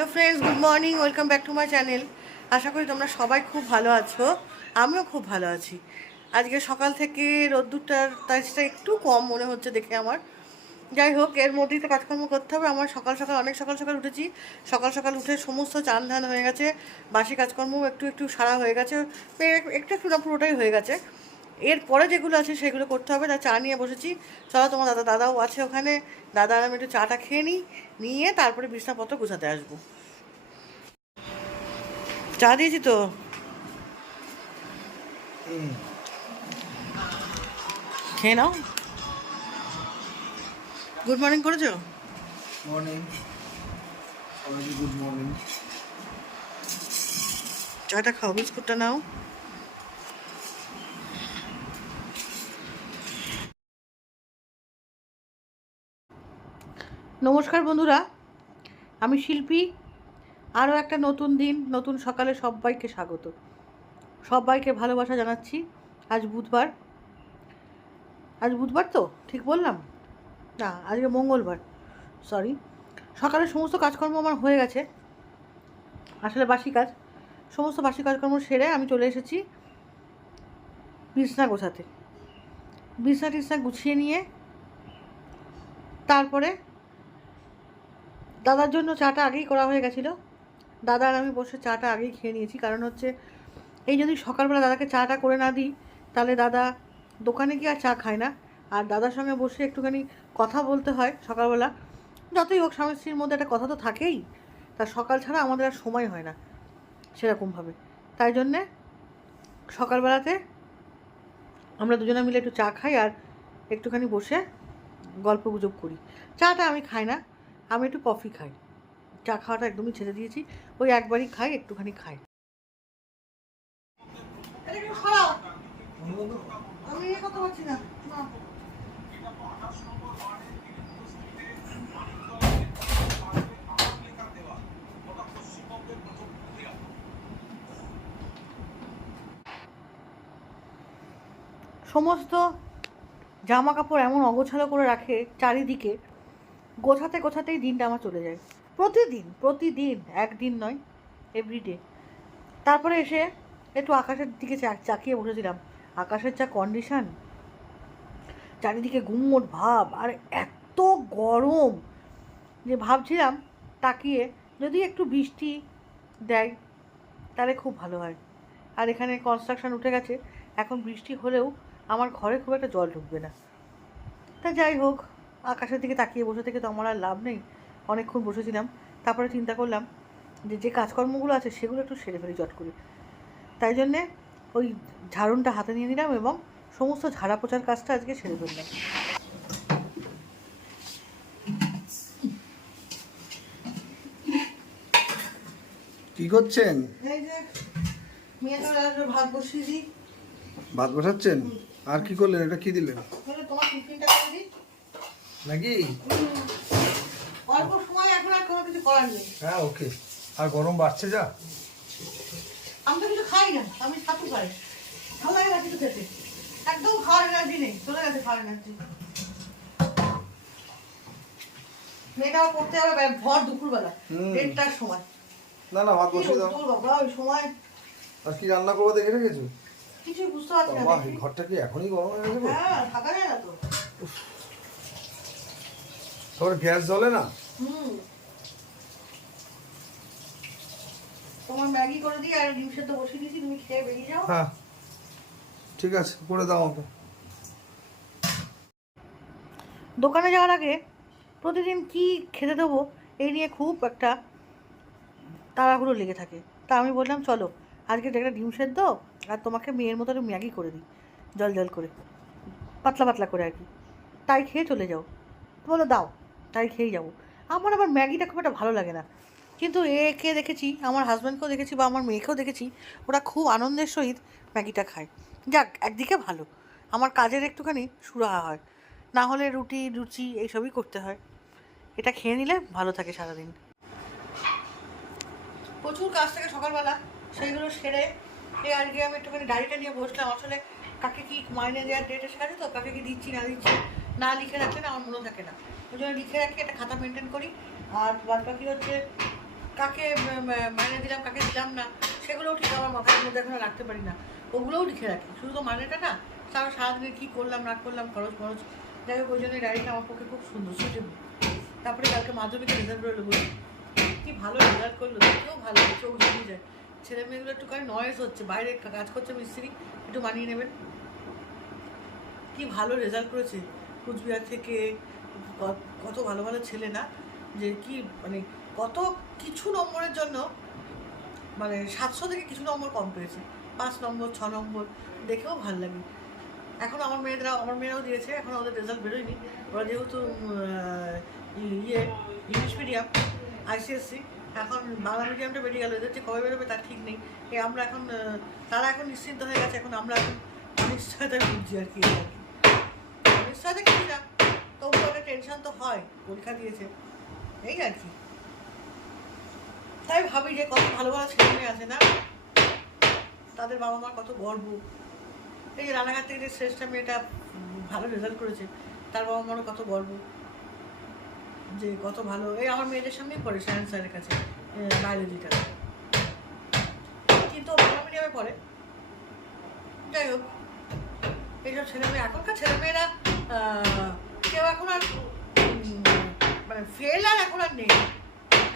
Hello friends, good morning, welcome back to my channel. আশা করি তোমরা সবাই খুব ভালো আছো। আমিও খুব ভালো আছি। আজকে সকাল থেকে রোদ্দুরটার তাজটা একটু কম মনে হচ্ছে দেখে আমার। যাই হোক, এর মধ্যেই তো কাজকর্ম করতে হবে। আমার সকাল সকাল অনেক সকাল সকাল উঠেছি। সকাল সকাল উঠে সমস্ত চান ধান হয়ে গেছে, বাসি কাজকর্ম একটু একটু সারা হয়ে গেছে, একটু একটু না পুরোটাই হয়ে গেছে। এরপরে যেগুলো আছে সেগুলো করতে হবে। তা চা নিয়ে বসেছি। চলো, তোমার দাদাও আছে ওখানে। দাদা আর আমি একটু চাটা খেয়ে নিয়ে তারপরে বিছনাপত্র গুছাতে আসবো। চা দিয়েছি তো, খেয়ে নাও। গুড মর্নিং করেছো? মর্নিং, সবাইকে গুড মর্নিং। চাটা খাও, বিস্কুটটা নাও। নমস্কার বন্ধুরা, আমি শিল্পী। আরও একটা নতুন দিন, নতুন সকালে সবাইকে স্বাগত, সবাইকে ভালোবাসা জানাচ্ছি। আজ বুধবার। আজ বুধবার তো ঠিক বললাম না, আজকে মঙ্গলবার, সরি। সকালে সমস্ত কাজকর্ম আমার হয়ে গেছে, আসলে বাসি কাজ। সমস্ত বাসি কাজকর্ম সেরে আমি চলে এসেছি বিছনা গোছাতে। বিছনা টিছনা গুছিয়ে নিয়ে তারপরে দাদার জন্য চাটা আগেই করা হয়ে গেছিলো। দাদা আর আমি বসে চাটা আগেই খেয়ে নিয়েছি। কারণ হচ্ছে, এই যদি সকালবেলা দাদাকে চাটা করে না দিই, তাহলে দাদা দোকানে গিয়ে আর চা খায় না। আর দাদার সঙ্গে বসে একটুখানি কথা বলতে হয় সকালবেলা। যতই হোক, স্বামী স্ত্রীর মধ্যে একটা কথা তো থাকেই। তা সকাল ছাড়া আমাদের আর সময় হয় না সেরকমভাবে। তাই জন্যে সকালবেলাতে আমরা দুজনে মিলে একটু চা খাই আর একটুখানি বসে গল্প গুজব করি। চাটা আমি খাই না, আমি একটু কফি খাই। চা খাওয়াটা একদমই ছেড়ে দিয়েছি। ওই একবারই খাই, একটুখানি খাই। আমি কথা বলছি না। সমস্ত জামা কাপড় এমন অগোছালো করে রাখে চারিদিকে, গোছাতে গোছাতেই দিনটা আমার চলে যায়। প্রতিদিন প্রতিদিন, একদিন নয়, এভরিডে। তারপরে এসে একটু আকাশের দিকে চাকিয়ে বসেছিলাম। আকাশের যা কন্ডিশন, চারিদিকে গুমোট ভাব আর এত গরম যে ভাবছিলাম তাকিয়ে যদি একটু বৃষ্টি দেয় তাহলে খুব ভালো হয়। আর এখানে কনস্ট্রাকশন উঠে গেছে, এখন বৃষ্টি হলেও আমার ঘরে খুব একটা জল ঢুকবে না। তা যাই হোক, আকাশের দিকে তাকিয়ে বসে থেকে তো আমার আর লাভ নেই। অনেকক্ষণ বসেছিলাম, তারপরে চিন্তা করলাম যে যে কাজকর্মগুলো আছে সেগুলো একটু সেরে ফেলি চট করে। তাই জন্যে ওই ঝাড়ুনটা হাতে নিয়ে নিলাম এবং সমস্ত ঝাড়া পোছার কাজটা আজকে সেরে ফেললাম। কি করছেন? এই যে মেয়েটার ভাত বসিয়ে দিই। ভাত বসাচ্ছেন? আর কি করলেন? এটা কি দিলেন তোমার টিফিনটা করে দিই নাকি? অল্প সময়, এখন আর কোনো কিছু করার নেই। হ্যাঁ, ওকে। আর গরম বাড়ছে যা। আমি তো কিছু খাই না, আমি ছাতু খাই। ভালো লাগে না কিছু খেতে, একদম খাওয়ার এনার্জি নেই, চলে গেছে খাওয়ার এনার্জি। মেয়েটাও করতে হবে ভর দুপুরবেলা 1:30টার সময়। না না, ভাত বসিয়ে দাও। বাবা, ওই সময় আর কি রান্না করবো দেখে রেখেছো? কিছুই বুঝতে পারছি না। বাবা, এই ঘরটা কি এখনই গরম হয়ে গেছে? হ্যাঁ, থাকা যায় না তো। তারপরে গ্যাস জ্বলে না। তোমার ম্যাগি করে দিই আর ডিম সেদ্ধ বসিয়ে দিয়েছি, তুমি খেয়ে বেরিয়ে যাও। হ্যাঁ, ঠিক আছে, করে দাও আমাকে। দোকানে যাওয়ার আগে প্রতিদিন কি খেতে দেবো এই নিয়ে খুব একটা তাড়াহুড়ো লেগে থাকে। তা আমি বললাম চলো আজকে একটা ডিম সেদ্ধ আর তোমাকে মেয়ের মতো একটা ম্যাগি করে দিই, জল জল করে, পাতলা পাতলা করে আর কি। তাই খেয়ে চলে যাও। বলো দাও, তাই খেয়েই যাবো। আমার আবার ম্যাগিটা খুব একটা ভালো লাগে না, কিন্তু একে দেখেছি, আমার হাজব্যান্ডকেও দেখেছি বা আমার মেয়েকেও দেখেছি, ওরা খুব আনন্দের সহিত ম্যাগিটা খায়। যাক, একদিকে ভালো, আমার কাজের একটুখানি সুরাহা হয়, না হলে রুটি লুচি এইসবই করতে হয়। এটা খেয়ে নিলে ভালো থাকে সারাদিন। প্রচুর কাজ থাকে সকালবেলা, সেইগুলো সেরে আজকে আমি একটুখানি ডায়েরিটা নিয়ে বসলাম। আসলে কাকে কি মাইনে দেওয়ার ডেট এসে গেছে তো, কাকে কি দিচ্ছি না দিচ্ছি না লিখে রাখলে না আমার মনে থাকে না। ওই জন্য লিখে রাখি, একটা খাতা মেনটেন করি। আর বাদ বাকি হচ্ছে কাকে মাইনে দিলাম কাকে দিলাম না সেগুলোও ঠিক আমার মাথার মধ্যে এখন আর রাখতে পারি না, ওগুলোও লিখে রাখি। শুধু তো মাইনেটা না, তারপর সারাদিনে কী করলাম না করলাম, খরচ খরচ, যাই হোক ওই জন্য ডায়েরিটা আমার পক্ষে খুব সুন্দর সুটেবল। তারপরে কালকে মাধ্যমিকের রেজাল্ট বেরোলো, বলি কী ভালো রেজাল্ট করলো, দেখতেও ভালো, চোখ জমে যায়। ছেলে মেয়েগুলো একটুখানি নয়েজ হচ্ছে, বাইরে কাজ করছে মিস্ত্রি, একটু মানিয়ে নেবেন। কি ভালো রেজাল্ট করেছে কুচবিহার থেকে, কত ভালো ভালো ছেলে না, যে কি মানে কত কিছু নম্বরের জন্য, মানে 700 থেকে কিছু নম্বর কম পেয়েছে, 5 নম্বর 6 নম্বর, দেখেও ভালো লাগে। এখন আমার মেয়েরাও দিয়েছে, এখন ওদের রেজাল্ট বেরোয়নি, ওরা যেহেতু ইংলিশ মিডিয়াম ICSE, এখন বাংলা মিডিয়ামটা বেরিয়ে গেল, এদের যে কবে বেরোবে তার ঠিক নেই। আমরা এখন তারা এখন নিশ্চিন্ত হয়ে গেছে, এখন আমরা এখন অনিশ্চয়তায় ভুগছি আর কি। অনিশ্চয়তা কিছু না, তবু একটা টেনশন তো হয়, পরীক্ষা দিয়েছে এই আর কি। তাই ভাবি যে কত ভালো ভালো ছেলে মেয়ে আছে না, তাদের বাবা মার কত গর্ব। এই যে রানাঘাট থেকে যে শ্রেষ্ঠ মেয়েটা ভালো রেজাল্ট করেছে, তার বাবা মারও কত গর্ব, যে কত ভালো। এই আমার মেয়েদের সামনেই পড়ে সায়েন্স স্যারের কাছে বায়োলজিটা, কিন্তু বাংলা মিডিয়ামে পড়ে। যাই হোক, এইসব ছেলেমেয়ে, এখনকার ছেলেমেয়েরা কেউ এখন আর মানে ফেল আর এখন আর নেই।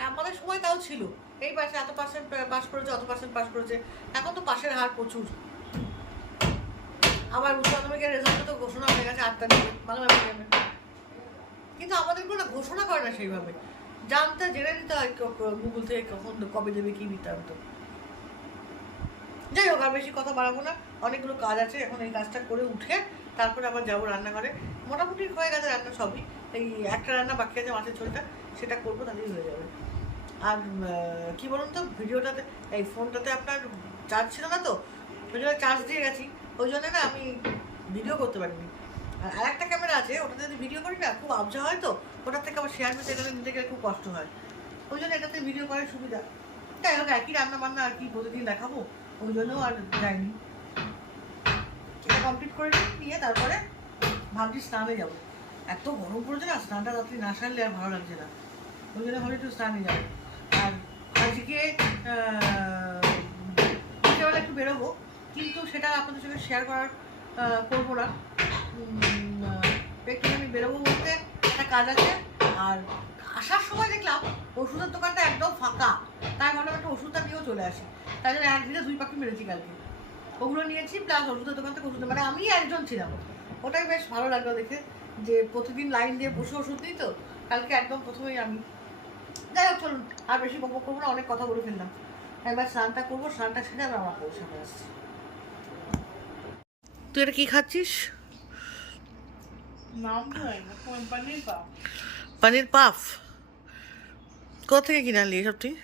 আমাদের সময় তাও ছিল, এই পাশে এত পার্সেন্ট পাস করেছে, অত পার্সেন্ট পাস করেছে, এখন তো পাশের হার প্রচুর। আবার উচ্চ মাধ্যমিকের রেজাল্টটা তো ঘোষণা হয়ে গেছে 8 তারিখে বাংলা মিডিয়ামে, কিন্তু আমাদেরগুলো না ঘোষণা করে না সেইভাবে, জানতে জেনে নিতে হয় গুগল থেকে কখন কবে দেবে কি বৃত্তান্ত। যাই হোক, আর বেশি কথা বাড়াবো না, অনেকগুলো কাজ আছে, এখন এই কাজটা করে উঠে তারপরে আবার যাবো রান্নাঘরে। মোটামুটি হয়ে গেছে রান্না সবই, এই একটা রান্না বাকি আছে মাছের ঝোলটা, সেটা করবো, তাহলেই হয়ে যাবে। আর কী বলুন তো, ভিডিওটাতে এই ফোনটাতে আপনার চার্জ ছিল না তো, ওই জন্য চার্জ দিয়ে গেছি, ওই জন্য না আমি ভিডিও করতে পারিনি। আর একটা ক্যামেরা আছে, ওটাতে যদি ভিডিও করি না খুব আবজা হয়, তো ওটার থেকে আবার শেয়ার করতে গেলে নিতে গেলে খুব কষ্ট হয়, ওই জন্য এটাতে ভিডিও করার সুবিধা। যাই হোক, একই রান্না বান্না আর কি প্রতিদিন দেখাবো, ওই জন্যও আর যাইনি। এটা কমপ্লিট করে নিয়ে তারপরে ভাবছি স্নানে যাবো। এত গরম পড়েছে না, স্নানটা রাত্রি না সারলে আর ভালো লাগছে না, ওই জন্য ভাবছি একটু স্নানে যাবো। আর আজকে বিকেলবেলা একটু বেরোবো, কিন্তু সেটা আপনাদের সঙ্গে শেয়ার করার করবো না। একটুখানি বেরোবো বলতে একটা কাজ আছে। আর আসার সময় দেখলাম ওষুধের দোকানটা একদম ফাঁকা, তাই ভাবলাম একটা ওষুধটা নিয়েও চলে আসি। তাই জন্য একদিনে 2 পাখি মেরেছি কালকে, ওগুলো নিয়েছি, প্লাস ওষুধের দোকান থেকে ওষুধ, মানে আমি একজন ছিলাম, ওটাই বেশ ভালো লাগলো দেখে, যে প্রতিদিন লাইন দিয়ে বসে ওষুধ নিই, তো কালকে একদম প্রথমেই আমি। যাই হোক, চলুন আর বেশি বকবক করবো না, অনেক কথা বলে ফেললাম। একবার স্নানটা করবো, স্নানটা সেরে আবার আমার পৌঁছাতে আসছি। তুই এটা কি খাচ্ছিস? পনির পাফ। কোথা থেকে কিনে আনলি এসব তুই?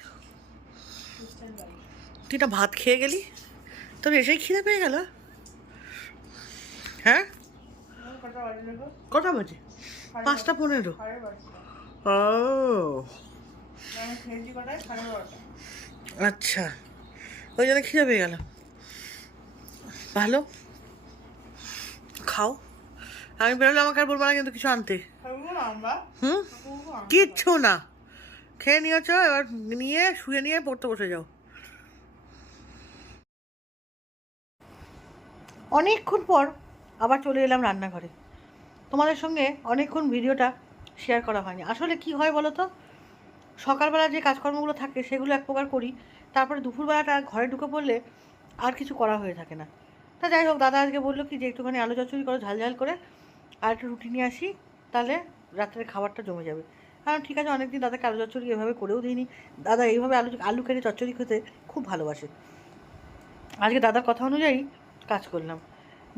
তুই না ভাত খেয়ে গেলি, তোর এসেই খিদে পেয়ে গেল? হ্যাঁ, কটা বাজে? 5:15। ও আচ্ছা, ওই জন্য খিদে পেয়ে গেল। ভালো, খাও। আমি বেরোলে আমাকে আর বলবো না কিন্তু কিছু আনতে। কিচ্ছু না, খেয়ে নিয়েছ, এবার নিয়ে শুয়ে নিয়ে পড়তে বসে যাও। অনেকক্ষণ পর আবার চলে এলাম রান্নাঘরে। তোমাদের সঙ্গে অনেকক্ষণ ভিডিওটা শেয়ার করা হয়নি। আসলে কি হয় বলো তো, সকালবেলা যে কাজকর্মগুলো থাকে সেগুলো এক প্রকার করি, তারপরে দুপুরবেলাটা ঘরে ঢুকে পড়লে আর কিছু করা হয়ে থাকে না। তা যাই হোক, দাদা আজকে বললো কি যে একটুখানি আলু চচ্চড়ি করো ঝাল ঝাল করে, আর একটু রুটি নিয়ে আসি, তাহলে রাত্রের খাবারটা জমে যাবে। কারণ ঠিক আছে, অনেকদিন দাদাকে আলু চচ্চড়ি এভাবে করেও দিইনি, দাদা এইভাবে আলু কেটে চচ্চড়ি খেতে খুব ভালোবাসে। আজকে দাদার কথা অনুযায়ী কাজ করলাম,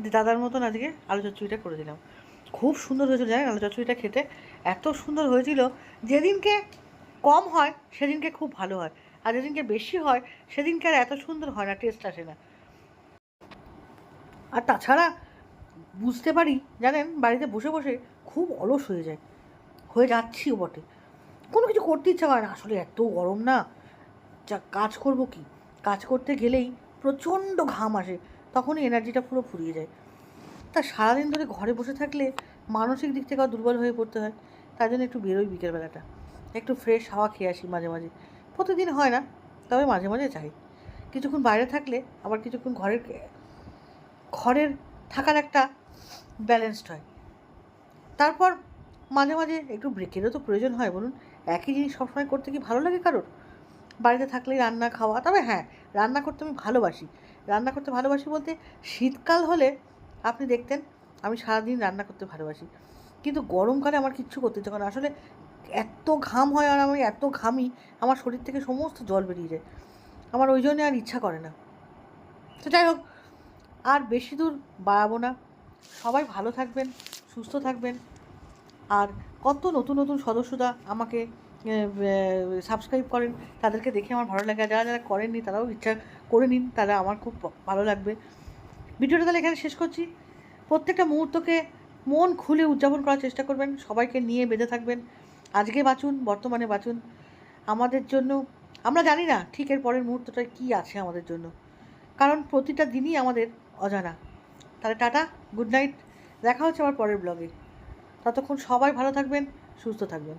যে দাদার মতন আজকে আলু চচ্চড়িটা করে দিলাম। খুব সুন্দর হয়েছিল জানেন, আলু চচ্চড়িটা খেতে এত সুন্দর হয়েছিল, যেদিনকে কম হয় সেদিনকে খুব ভালো হয়, আর যেদিনকে বেশি হয় সেদিনকে আর এত সুন্দর হয় না, টেস্ট আসে না। আর তাছাড়া বুঝতে পারি জানেন, বাড়িতে বসে বসে খুব অলস হয়ে যাচ্ছিও বটে, কোনো কিছু করতে ইচ্ছা করে না। আসলে এত গরম না, কাজ করব কি, কাজ করতে গেলেই প্রচণ্ড ঘাম আসে, তখনই এনার্জিটা পুরো ফুরিয়ে যায়। তা সারাদিন ধরে ঘরে বসে থাকলে মানসিক দিক থেকেও দুর্বল হয়ে পড়তে হয়, তাই জন্য একটু বেরোই বিকেলবেলাটা, একটু ফ্রেশ হাওয়া খেয়ে আসি মাঝে মাঝে, প্রতিদিন হয় না, তবে মাঝে মাঝে যাই। কিছুক্ষণ বাইরে থাকলে আবার কিছুক্ষণ ঘরের থাকার একটা ব্যালেন্সড হয়। তারপর মাঝে মাঝে একটু ব্রেকেরও তো প্রয়োজন হয়, বলুন। একই জিনিস সবসময় করতে কি ভালো লাগে কারোর? বাড়িতে থাকলেই রান্না খাওয়া, তবে হ্যাঁ, রান্না করতে আমি ভালোবাসি। রান্না করতে ভালোবাসি বলতে শীতকাল হলে আপনি দেখতেন আমি সারাদিন রান্না করতে ভালোবাসি, কিন্তু গরমকালে আমার কিচ্ছু করতে ইচ্ছে করে না। আসলে এত ঘাম হয় আর আমি এত ঘামি, আমার শরীর থেকে সমস্ত জল বেরিয়ে যায়, আমার ওই জন্যে আর ইচ্ছা করে না। তো যাই হোক, আর বেশি দূর বাড়াবো না। সবাই ভালো থাকবেন, সুস্থ থাকবেন। আর কত নতুন নতুন সদস্যরা আমাকে সাবস্ক্রাইব করেন, তাদেরকে দেখে আমার ভালো লাগে। আর যারা যারা করেননি তারাও ইচ্ছা করে নিন, তারা আমার খুব ভালো লাগবে। ভিডিওটা তাহলে এখানে শেষ করছি। প্রত্যেকটা মুহূর্তকে মন খুলে উদযাপন করার চেষ্টা করবেন, সবাইকে নিয়ে বেঁধে থাকবেন। আজকে বাঁচুন, বর্তমানে বাঁচুন। আমাদের জন্য আমরা জানি না ঠিক এর পরের মুহূর্তটা কী আছে আমাদের জন্য, কারণ প্রতিটা দিনই আমাদের অজানা। তাহলে টাটা, গুড নাইট, দেখা হচ্ছে আমার পরের ব্লগে। ততক্ষণ সবাই ভালো থাকবেন, সুস্থ থাকবেন।